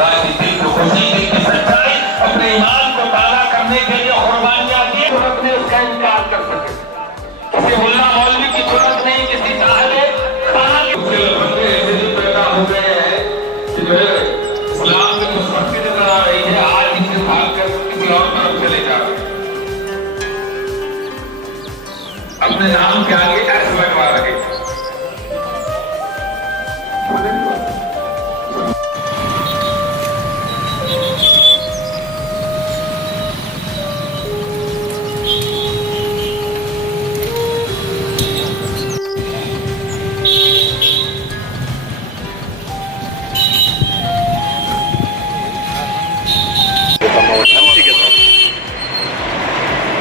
खुदाई तो खुशी दी की सच्चाई अपने ईमान को ताज़ा करने के लिए कुर्बानियां दी और अपने उसका इनकार कर सके। किसी मुल्ला मौलवी की जरूरत नहीं, किसी साहब खाना के बंदे ऐसे भी पैदा हो गए हैं कि जो है इस्लाम में दुश्मनी नजर आ रही है, आज इसे भाग कर किसी और तरफ चले जा रहे हैं, अपने नाम के आगे ऐसे लगवा रहे हैं।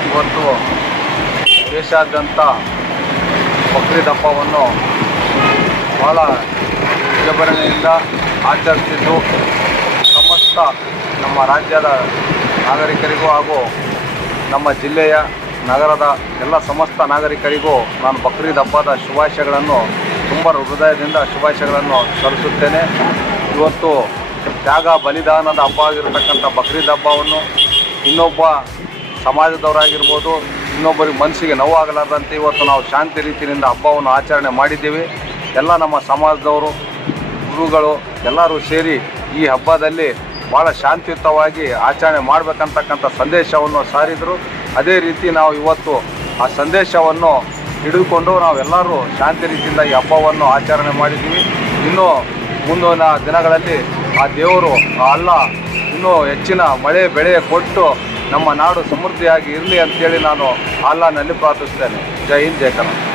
ಇವತ್ತು ದೇಶಾದ್ಯಂತ ಬಕ್ರೀದ್ ಹಬ್ಬವನ್ನು ಬಹಳ ವಿಜೃಂಭಣೆಯಿಂದ ಆಚರಿಸಿದ್ದು ಸಮಸ್ತ ನಮ್ಮ ರಾಜ್ಯದ ನಾಗರಿಕರಿಗೂ ಹಾಗೂ ನಮ್ಮ ಜಿಲ್ಲೆಯ ನಗರದ ಎಲ್ಲ ಸಮಸ್ತ ನಾಗರಿಕರಿಗೂ ನಾನು ಬಕ್ರೀದ್ ಹಬ್ಬದ ಶುಭಾಶಯಗಳನ್ನು ತುಂಬ ಹೃದಯದಿಂದ ಶುಭಾಶಯಗಳನ್ನು ಸಲ್ಲಿಸುತ್ತೇನೆ. ಇವತ್ತು ತ್ಯಾಗ ಬಲಿದಾನದ ಹಬ್ಬ ಆಗಿರತಕ್ಕಂಥ ಬಕ್ರೀದ್ ಹಬ್ಬವನ್ನು ಇನ್ನೊಬ್ಬ ಸಮಾಜದವರಾಗಿರ್ಬೋದು, ಇನ್ನೊಬ್ಬರಿಗೆ ಮನಸ್ಸಿಗೆ ನೋವಾಗಲಾರ್ದಂತೆ ಇವತ್ತು ನಾವು ಶಾಂತಿ ರೀತಿಯಿಂದ ಹಬ್ಬವನ್ನು ಆಚರಣೆ ಮಾಡಿದ್ದೀವಿ. ಎಲ್ಲ ನಮ್ಮ ಸಮಾಜದವರು, ಗುರುಗಳು ಎಲ್ಲರೂ ಸೇರಿ ಈ ಹಬ್ಬದಲ್ಲಿ ಭಾಳ ಶಾಂತಿಯುತವಾಗಿ ಆಚರಣೆ ಮಾಡಬೇಕಂತಕ್ಕಂಥ ಸಂದೇಶವನ್ನು ಸಾರಿದರು. ಅದೇ ರೀತಿ ನಾವು ಇವತ್ತು ಆ ಸಂದೇಶವನ್ನು ಹಿಡಿದುಕೊಂಡು ನಾವೆಲ್ಲರೂ ಶಾಂತಿ ರೀತಿಯಿಂದ ಈ ಹಬ್ಬವನ್ನು ಆಚರಣೆ ಮಾಡಿದ್ದೀವಿ. ಇನ್ನೂ ಮುಂದಿನ ದಿನಗಳಲ್ಲಿ ಆ ದೇವರು ಅಲ್ಲ ಇನ್ನೂ ಹೆಚ್ಚಿನ ಮಳೆ ಬೆಳೆ ಕೊಟ್ಟು ನಮ್ಮ ನಾಡು ಸಮೃದ್ಧಿಯಾಗಿ ಇರಲಿ ಅಂತೇಳಿ ನಾನು ಅಲ್ಲಾಹನಲ್ಲಿ ಪ್ರಾರ್ಥಿಸ್ತೇನೆ. ಜೈ ಹಿಂದ್, ಜೈ ಕರ್ನಾಟಕ.